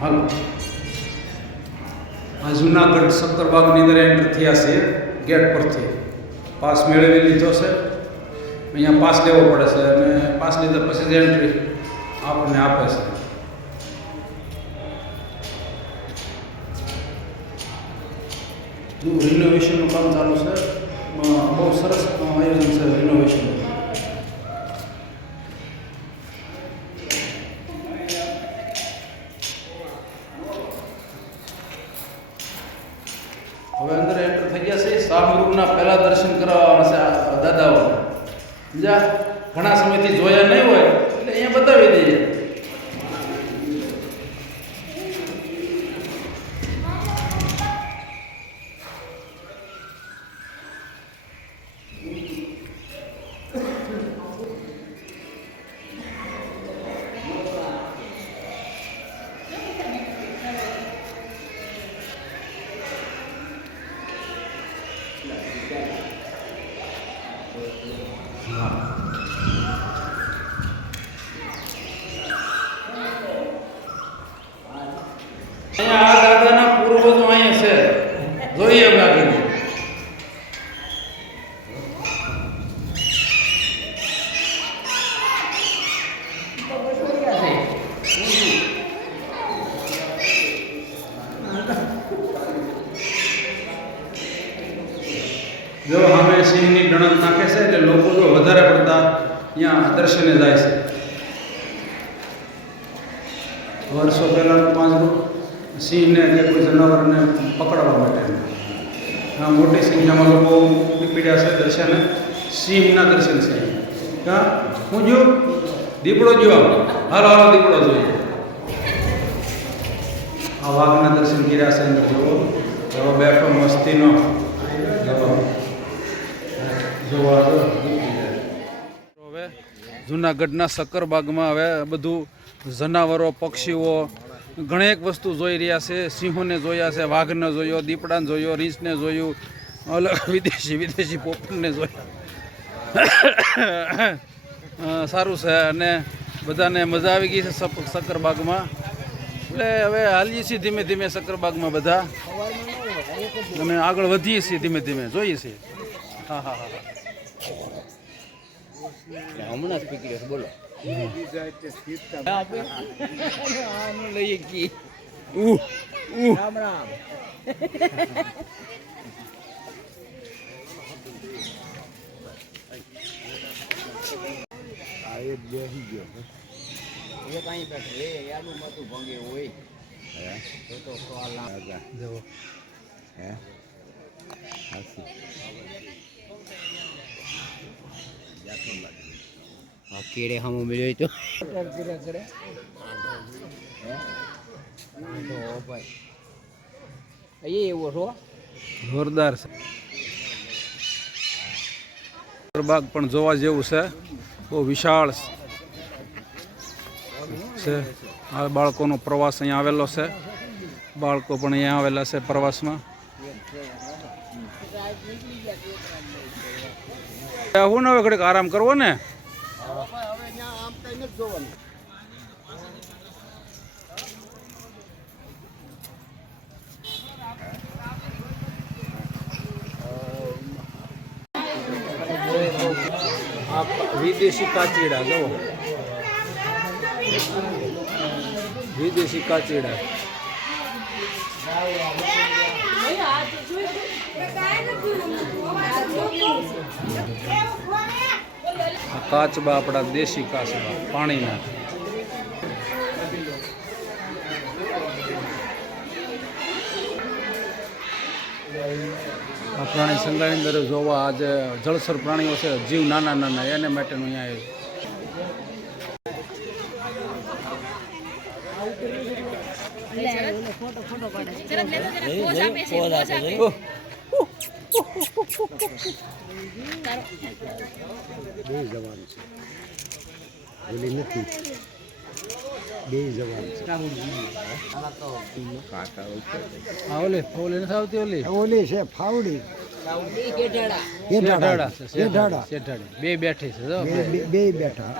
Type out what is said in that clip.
હાલો. આ જુનાગઢ સત્તરબાગની અંદર એન્ટર થયા છે ગેટ પરથી. પાસ મેળવી લીધો છે. અહીંયા પાસ લેવો પડે છે. અને પાસ લીધા પછી જ એન્ટ્રી આપણને આપે છે. રિનોવેશનનું કામ ચાલુ છે. બહુ સરસ આયોજન છે રિનોવેશનનું હવે અંદર એન્ટર થઈ ગયા છે. શાહમૃગના પહેલા દર્શન કરાવવાના છે દાદાઓ. બીજા ઘણા સમયથી જોયા નહીં હોય, એટલે અહીંયા બતાવી દઈએ. અહીંયા આ દાદાના પૂર્વજો અહીંયા છે. જોઈએ અમે જો સામે સિંહની ગણત નાખે છે એટલે લોકો વધારે પડતા અહીંયા દર્શને જાય છે. વર્ષો પહેલાં પાંચ સિંહને કે કોઈ જનાવરને પકડવા માટે. આ મોટી સંખ્યામાં લોકો નીકળ્યા છે દર્શને. સિંહના દર્શન છે. હા? જો? દીપડો જો હાલો હાલો, દીપડો જોઈએ. આ વાઘના દર્શન કર્યા છે. જોવો એવો બેઠો મસ્તીનો. હવે જુનાગઢના સક્કરબાગમાં હવે બધું જનાવરો, પક્ષીઓ ઘણી એક વસ્તુ જોઈ રહ્યા છે. સિંહોને જોયા છે, વાઘને જોયો, દીપડાને જોયો, રીંછને જોયું અલગ વિદેશી વિદેશી પોપટને જોયા. સારું છે અને બધાને મજા આવી ગઈ છે સક્કરબાગમાં એટલે હવે હાલીએ છીએ ધીમે ધીમે સક્કરબાગમાં બધા. અને આગળ વધીએ છીએ ધીમે ધીમે. જોઈએ છીએ. હા હા હા. હમણાં જ પીકડ્યો છે બોલો. લઈએ કી રામ રામ આ એક બેસી ગયો એ કાંઈ બેઠો એ મતું ભંગે હોય હે? તો તો હે હાસી કેડે હમ મળ્યો તો. ભાઈ એવો છો? જોરદાર છે. બાગ પણ જોવા જેવું છે. બહુ વિશાળ છે. આ બાળકોનો પ્રવાસ અહીંયા આવેલો છે. બાળકો પણ અહીંયા આવેલા છે પ્રવાસમાં. હું હવે ઘડીક આરામ કરવો ને? વિદેશી કાચીડા જો વિદેશી કાચીડા. કાચબા આપણા દેશી કાચબા પાણીના. આ પ્રાણી સંગ્રહાલયની અંદર જોવા આજે જળસર પ્રાણીઓ છે જીવ નાના નાના એને માટેનું અહીંયા ઓહ, બે જવાન છે. ઓલી નથી બે જવાન છે. કાકા આ ઓલી ઓલી નથી આવતી ઓલી ઓલી છે ફાવડી. બે બેઠી છે. બે બેઠા.